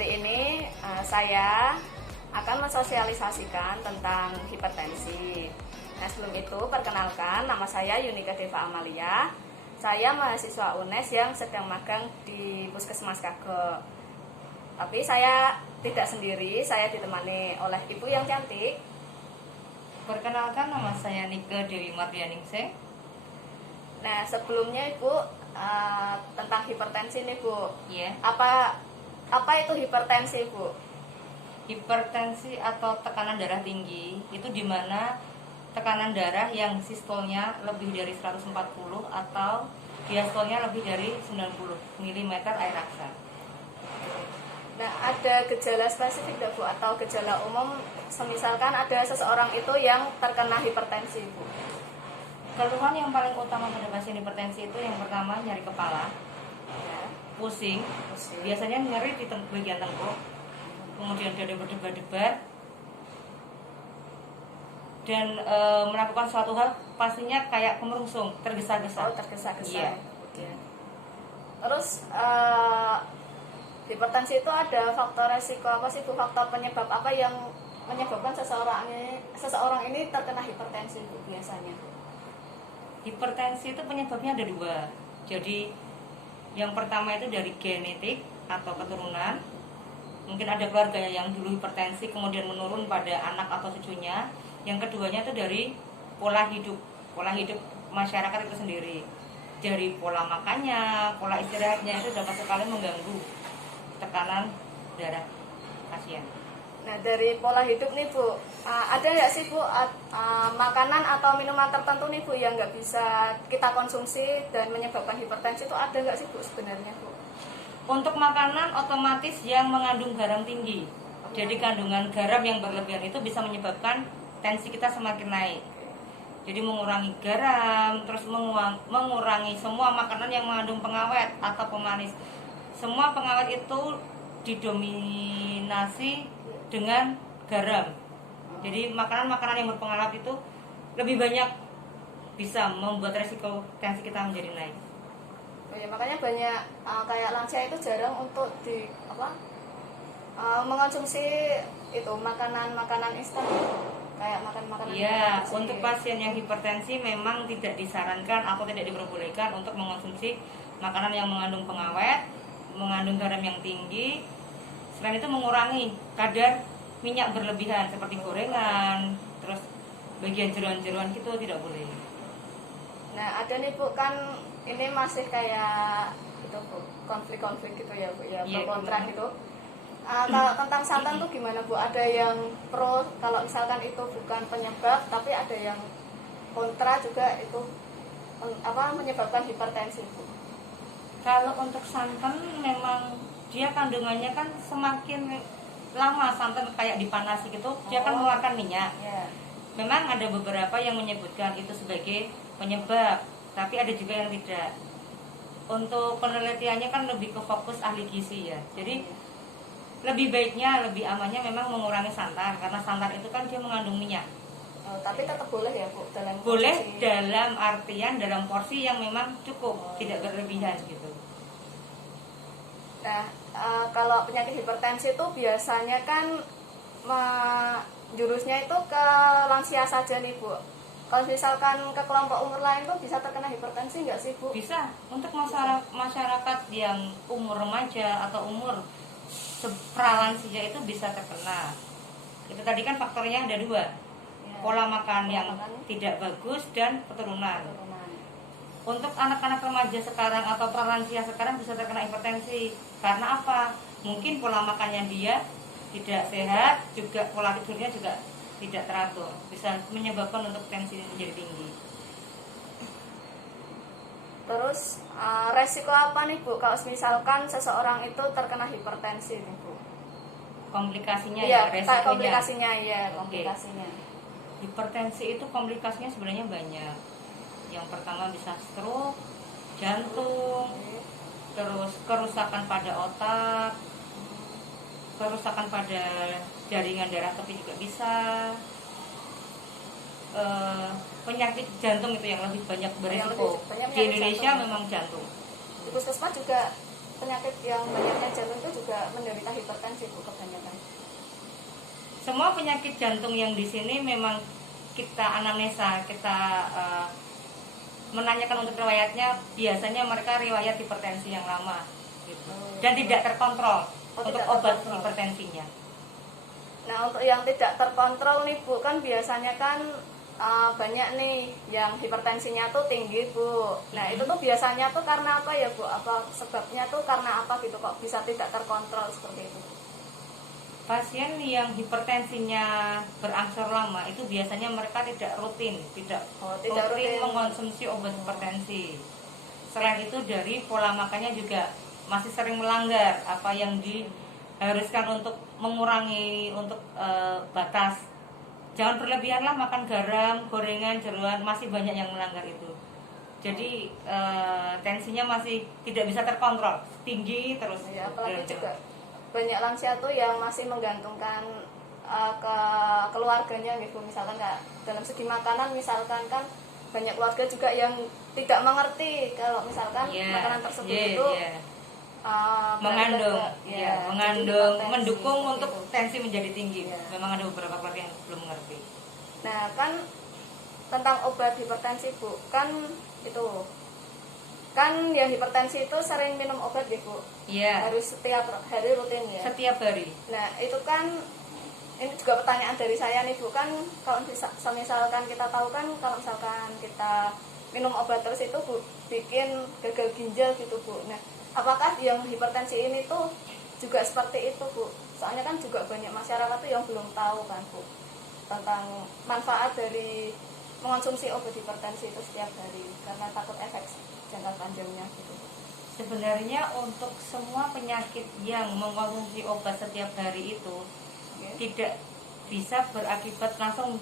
Hari ini saya akan mensosialisasikan tentang hipertensi. Nah, sebelum itu perkenalkan, nama saya Yunika Deva Amalia. Saya mahasiswa UNES yang sedang magang di Puskesmas Kagok. Tapi saya tidak sendiri, saya ditemani oleh ibu yang cantik. Perkenalkan, nama saya Nike Dewi Mardianingsih. Nah, sebelumnya ibu tentang hipertensi nih bu. Ya. Apa itu hipertensi bu? Hipertensi atau tekanan darah tinggi itu di mana tekanan darah yang sistolnya lebih dari 140 atau diastolnya lebih dari 90 mm air raksa. Nah, ada gejala spesifik enggak bu atau gejala umum semisalkan ada seseorang itu yang terkena hipertensi bu? Keluhan yang paling utama pada pasien hipertensi itu yang pertama nyeri kepala, pusing. Biasanya nyeri di bagian tengkuk, kemudian dada berdebar-debar, dan melakukan suatu hal pastinya kayak kemerungsung, tergesa-gesa. Oh, tergesa-gesa. Iya. Ya. Terus hipertensi itu ada faktor resiko apa sih bu? Faktor penyebab apa yang menyebabkan seseorang ini terkena hipertensi bu biasanya? Hipertensi itu penyebabnya ada dua. Jadi yang pertama itu dari genetik atau keturunan. Mungkin ada keluarga yang dulu hipertensi kemudian menurun pada anak atau cucunya. Yang keduanya itu dari pola hidup masyarakat itu sendiri. Dari pola makannya, pola istirahatnya itu dapat sekali mengganggu tekanan darah pasien. Nah, dari pola hidup nih bu, ada nggak sih bu makanan atau minuman tertentu nih bu yang nggak bisa kita konsumsi dan menyebabkan hipertensi itu ada nggak sih bu sebenarnya bu? Untuk makanan otomatis yang mengandung garam tinggi. Jadi kandungan garam yang berlebihan itu bisa menyebabkan tensi kita semakin naik. Jadi mengurangi garam, terus mengurangi semua makanan yang mengandung pengawet atau pemanis. Semua pengawet itu didominasi dengan garam. Jadi makanan-makanan yang berpengawet itu lebih banyak bisa membuat resiko tensi kita menjadi naik. Oh ya, makanya banyak kayak lansia itu jarang untuk mengonsumsi itu makanan instan kayak makanan. Iya, untuk pasien yang hipertensi memang tidak disarankan atau tidak diperbolehkan untuk mengonsumsi makanan yang mengandung pengawet, mengandung garam yang tinggi. Selain itu mengurangi kadar minyak berlebihan seperti gorengan, terus bagian jeroan-jeroan gitu tidak boleh. Nah, ada nih bu, kan ini masih kayak itu bu, konflik-konflik gitu ya bu ya, pro kontra gitu. Kalau tentang santan tuh gimana bu? Ada yang pro kalau misalkan itu bukan penyebab, tapi ada yang kontra juga itu menyebabkan hipertensi bu. Kalau untuk santan memang dia kandungannya kan semakin lama santan kayak dipanasi gitu, dia akan mengeluarkan minyak. Yeah. Memang ada beberapa yang menyebutkan itu sebagai penyebab, tapi ada juga yang tidak. Untuk penelitiannya kan lebih ke fokus ahli gizi ya. Jadi lebih baiknya, lebih amannya memang mengurangi santan karena santan itu kan dia mengandung minyak. Oh, tapi tetap boleh ya bu dalam boleh konsumsi. Dalam artian dalam porsi yang memang cukup, tidak berlebihan gitu. Nah, kalau penyakit hipertensi itu biasanya kan jurusnya itu ke lansia saja nih bu. Kalau misalkan ke kelompok umur lain tuh bisa terkena hipertensi nggak sih bu? Bisa. Untuk masyarakat yang umur remaja atau umur pralansia itu bisa terkena. Itu tadi kan faktornya ada dua. Pola makan yang tidak bagus dan keturunan. Untuk anak-anak remaja sekarang atau pralansia sekarang bisa terkena hipertensi. Karena apa? Mungkin pola makannya dia tidak sehat, juga pola tidurnya juga tidak teratur. Bisa menyebabkan untuk tensi menjadi tinggi. Terus resiko apa nih bu kalau misalkan seseorang itu terkena hipertensi nih bu? Komplikasinya ya, resikonya. Komplikasinya. Hipertensi itu komplikasinya sebenarnya banyak. Yang pertama bisa stroke, jantung, terus kerusakan pada otak, kerusakan pada jaringan darah tepi juga bisa. Penyakit jantung itu yang lebih banyak berisiko. Di Indonesia memang jantung. Di puskesmas juga penyakit yang banyaknya jantung itu juga menderita hipertensi Bu kebanyakan? Semua penyakit jantung yang di sini memang kita anamnesa, kita menanyakan untuk riwayatnya, biasanya mereka riwayat hipertensi yang lama gitu. Dan tidak terkontrol untuk tidak obat terkontrol. hipertensinya. Nah untuk yang tidak terkontrol nih Bu, kan biasanya kan banyak nih yang hipertensinya tuh tinggi Bu. Nah itu tuh biasanya tuh karena apa ya Bu? Apa sebabnya tuh karena apa gitu kok bisa tidak terkontrol seperti itu? Pasien yang hipertensinya berangsur lama itu biasanya mereka tidak rutin rutin mengkonsumsi obat hipertensi. Selain itu dari pola makannya juga masih sering melanggar apa yang diharuskan untuk mengurangi untuk batas. Jangan berlebihan lah makan garam, gorengan, jeruan, masih banyak yang melanggar itu. Jadi tensinya masih tidak bisa terkontrol, tinggi terus. Ya, apalagi juga banyak lansia tuh yang masih menggantungkan ke keluarganya gitu, misalkan kayak dalam segi makanan misalkan kan banyak keluarga juga yang tidak mengerti kalau misalkan makanan tersebut itu mengandung mendukung untuk tensi menjadi tinggi. Memang ada beberapa keluarga yang belum mengerti. Nah kan tentang obat hipertensi Bu, kan itu kan ya hipertensi itu sering minum obat ya Bu? Iya. Harus setiap hari rutin ya? Setiap hari. Nah itu kan ini juga pertanyaan dari saya nih Bu, kan kalau misalkan kita tahu kan kalau misalkan kita minum obat terus itu Bu bikin gagal ginjal gitu Bu. Nah apakah yang hipertensi ini tuh juga seperti itu Bu? Soalnya kan juga banyak masyarakat tuh yang belum tahu kan Bu tentang manfaat dari mengonsumsi obat hipertensi itu setiap hari karena takut efek jangka panjangnya gitu. Sebenarnya untuk semua penyakit yang mengkonsumsi obat setiap hari itu tidak bisa berakibat langsung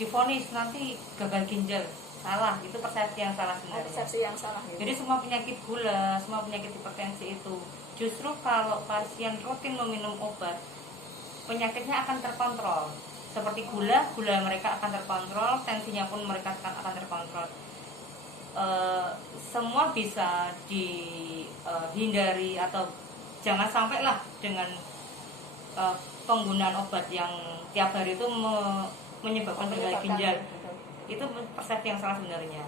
divonis nanti gagal ginjal. Salah, itu persepsi yang salah sebenarnya. Persepsi yang salah gitu. Jadi semua penyakit gula, semua penyakit hipertensi itu justru kalau pasien rutin meminum obat, penyakitnya akan terkontrol. Seperti gula mereka akan terkontrol, tensinya pun mereka akan terkontrol. Semua bisa dihindari atau jangan sampai lah dengan penggunaan obat yang tiap hari itu menyebabkan gagal ginjal. Itu persepsi yang salah sebenarnya.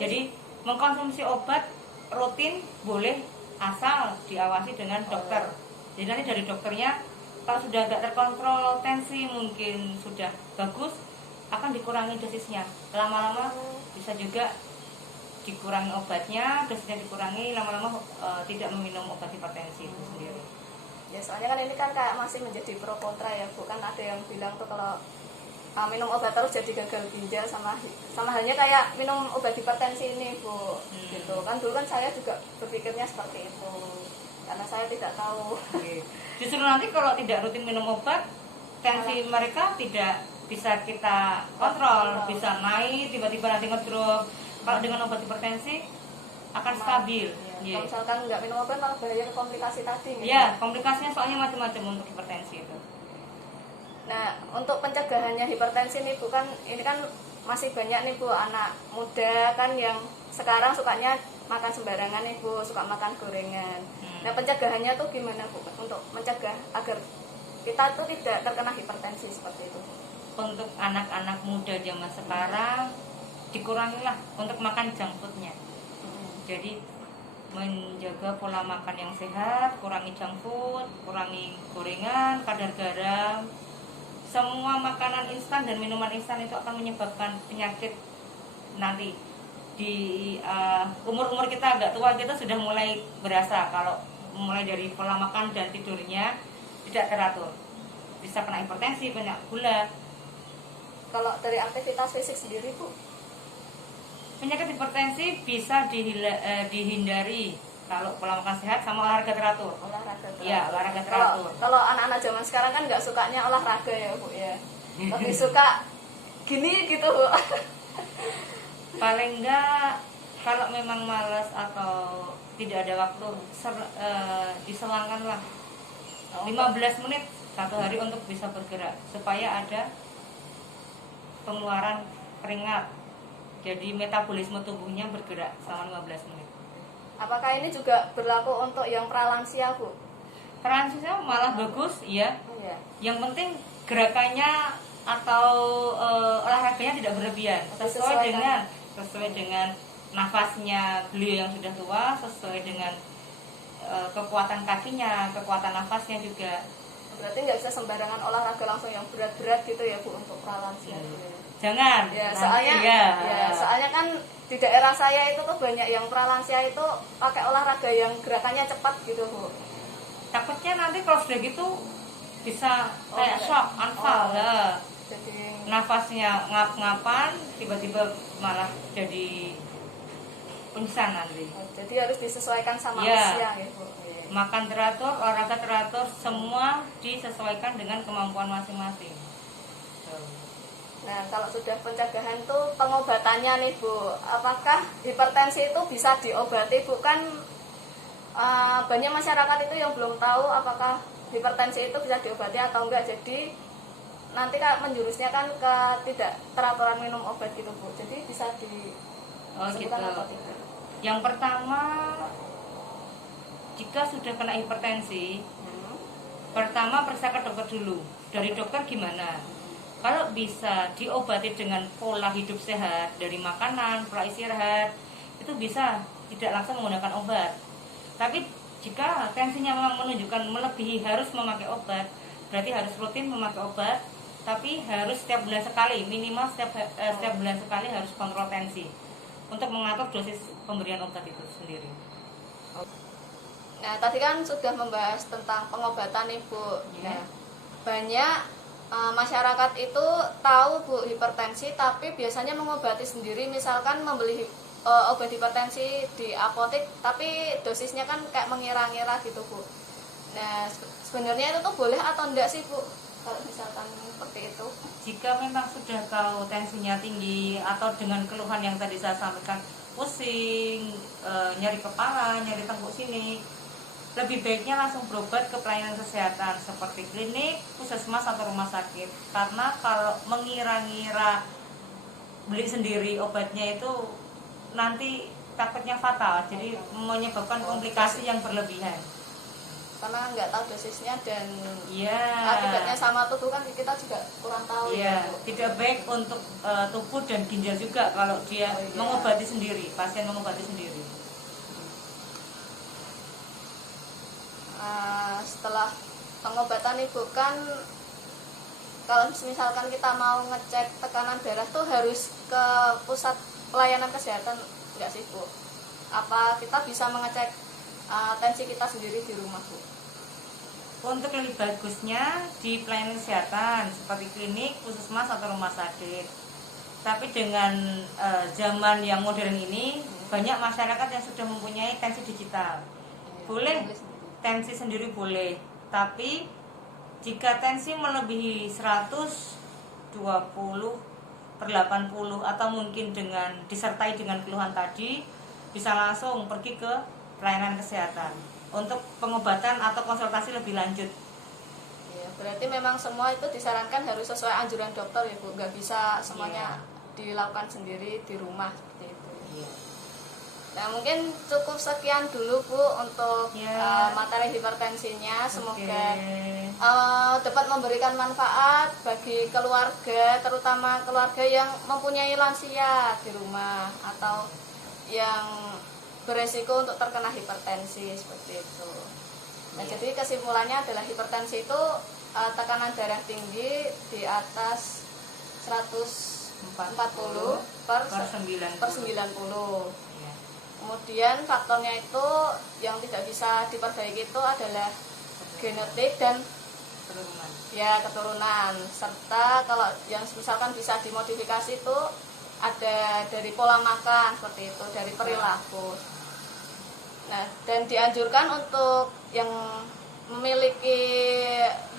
Jadi mengkonsumsi obat rutin boleh asal diawasi dengan dokter. Jadi nanti dari dokternya kalau sudah agak terkontrol tensi mungkin sudah bagus akan dikurangi dosisnya. Lama-lama bisa juga dikurangi obatnya, dosisnya dikurangi, lama-lama tidak meminum obat hipertensi itu sendiri. Ya soalnya kan ini kan kayak masih menjadi pro kontra ya, bukan ada yang bilang tuh kalau minum obat terus jadi gagal ginjal sama halnya kayak minum obat hipertensi ini Bu. Gitu kan dulu kan saya juga berpikirnya seperti itu karena saya tidak tahu. Justru nanti kalau tidak rutin minum obat, tensi mereka tidak bisa kita kontrol, bisa naik tiba-tiba nanti ngedrop. Kalau dengan obat hipertensi akan stabil. Kalau misalkan nggak minum obat malah bahaya komplikasi tadi. Iya, komplikasinya soalnya macam-macam untuk hipertensi itu. Nah, untuk pencegahannya hipertensi nih Bu, kan ini kan masih banyak nih Bu anak muda kan yang sekarang sukanya makan sembarangan nih Bu, suka makan gorengan. Nah, pencegahannya tuh gimana Bu untuk mencegah agar kita tuh tidak terkena hipertensi seperti itu? Untuk anak-anak muda zaman sekarang dikurangilah untuk makan junk foodnya. Jadi menjaga pola makan yang sehat, kurangi junk food, kurangi gorengan, kadar garam. Semua makanan instan dan minuman instan itu akan menyebabkan penyakit nanti. Di umur-umur kita agak tua kita sudah mulai berasa kalau mulai dari pola makan dan tidurnya tidak teratur. Bisa kena hipertensi, banyak gula. Kalau dari aktivitas fisik sendiri Bu? Penyakit hipertensi bisa dihindari kalau pola makan sehat sama olahraga teratur. Ya, olahraga teratur. Kalau anak-anak zaman sekarang kan nggak sukanya olahraga ya Bu ya. Lebih suka gini gitu Bu. Paling enggak kalau memang malas atau tidak ada waktu diselangkanlah 15 menit satu hari untuk bisa bergerak supaya ada pengeluaran keringat. Jadi metabolisme tubuhnya bergerak selama 15 menit. Apakah ini juga berlaku untuk yang pralansia, Bu? Pralansia malah bagus, ya. Iya. Yang penting gerakannya atau olahraganya tidak berlebihan, sesuai dengan nafasnya beliau yang sudah tua, sesuai dengan kekuatan kakinya, kekuatan nafasnya juga. Berarti nggak bisa sembarangan olahraga langsung yang berat-berat gitu ya, Bu, untuk pralansia. Jangan. Ya, nanti soalnya kan di daerah saya itu tuh banyak yang pralansia itu pakai olahraga yang gerakannya cepat gitu, Bu. Takutnya nanti kalau sudah gitu bisa kayak shock, anfal. Jadi Nafasnya ngap-ngapan, tiba-tiba malah jadi pingsan nanti. jadi harus disesuaikan sama Ya. usia ya, Bu. Iya. Makan teratur, olahraga teratur, semua disesuaikan dengan kemampuan masing-masing. Nah, kalau sudah pencegahan tuh pengobatannya nih, Bu. Apakah hipertensi itu bisa diobati? Bukan banyak masyarakat itu yang belum tahu apakah hipertensi itu bisa diobati atau enggak. Jadi nanti kan menjurusnya kan ke tidak teraturan minum obat gitu, Bu. Jadi bisa disebutkan atau tidak? Yang pertama, jika sudah kena hipertensi, pertama periksa ke dokter dulu. Dari dokter gimana? Kalau bisa diobati dengan pola hidup sehat, dari makanan, pola istirahat, itu bisa tidak langsung menggunakan obat. Tapi jika tensinya memang menunjukkan melebihi harus memakai obat, berarti harus rutin memakai obat, tapi harus setiap bulan sekali, minimal setiap bulan sekali harus kontrol tensi untuk mengatur dosis pemberian obat itu sendiri. Nah, tadi kan sudah membahas tentang pengobatan nih, Bu. Ya. Nah, banyak masyarakat itu tahu, Bu, hipertensi, tapi biasanya mengobati sendiri, misalkan membeli obat hipertensi di apotek, tapi dosisnya kan kayak mengira-ngira gitu, Bu. Nah, sebenarnya itu tuh boleh atau enggak sih, Bu, kalau misalkan seperti itu? Jika memang sudah tahu tensinya tinggi atau dengan keluhan yang tadi saya sampaikan, pusing, nyeri kepala, nyeri tengkuk sini, lebih baiknya langsung berobat ke pelayanan kesehatan seperti klinik, puskesmas atau rumah sakit. Karena kalau mengira-ngira beli sendiri obatnya itu nanti takutnya fatal, jadi menyebabkan komplikasi yang berlebihan. Karena nggak tahu dosisnya dan Iya. akibatnya sama tubuh kan kita juga kurang tahu. Iya, ya, Bu. tidak baik untuk tubuh dan ginjal juga kalau dia Oh, iya. mengobati sendiri, pasien mengobati sendiri. Setelah pengobatan, Ibu, kan kalau misalkan kita mau ngecek tekanan darah tuh harus ke pusat pelayanan kesehatan nggak sih, Bu? Apa kita bisa mengecek tensi kita sendiri di rumah, Bu? Untuk lebih bagusnya di pelayanan kesehatan seperti klinik, puskesmas atau rumah sakit. Tapi dengan zaman yang modern ini, banyak masyarakat yang sudah mempunyai tensi digital. Boleh tensi sendiri boleh, tapi jika tensi melebihi 120/80 atau mungkin disertai dengan keluhan tadi, bisa langsung pergi ke pelayanan kesehatan untuk pengobatan atau konsultasi lebih lanjut. Ya, berarti memang semua itu disarankan harus sesuai anjuran dokter ya, Bu. Nggak bisa semuanya dilakukan sendiri di rumah seperti itu. Iya. Nah, mungkin cukup sekian dulu, Bu, untuk materi hipertensinya. Semoga dapat memberikan manfaat bagi keluarga, terutama keluarga yang mempunyai lansia di rumah atau yang beresiko untuk terkena hipertensi seperti itu. Nah, jadi kesimpulannya adalah hipertensi itu tekanan darah tinggi di atas 140 per 90. Kemudian faktornya itu yang tidak bisa diperbaiki itu adalah genetik dan keturunan. Serta kalau yang misalkan bisa dimodifikasi itu ada dari pola makan seperti itu, dari perilaku. Nah, dan dianjurkan untuk yang memiliki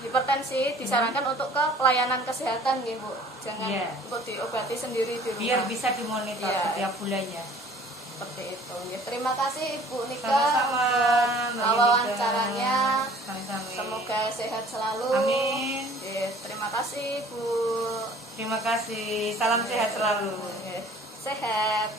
hipertensi disarankan untuk ke pelayanan kesehatan, gitu, Bu. Jangan untuk diobati sendiri di rumah. Biar bisa dimonitor setiap bulannya. Seperti itu. Ya, terima kasih Ibu Nika Sama-sama, untuk wawancaranya. Sama-sama. Semoga sehat selalu. Amin. Ya, terima kasih Bu. Terima kasih. Salam sehat selalu. Sehat.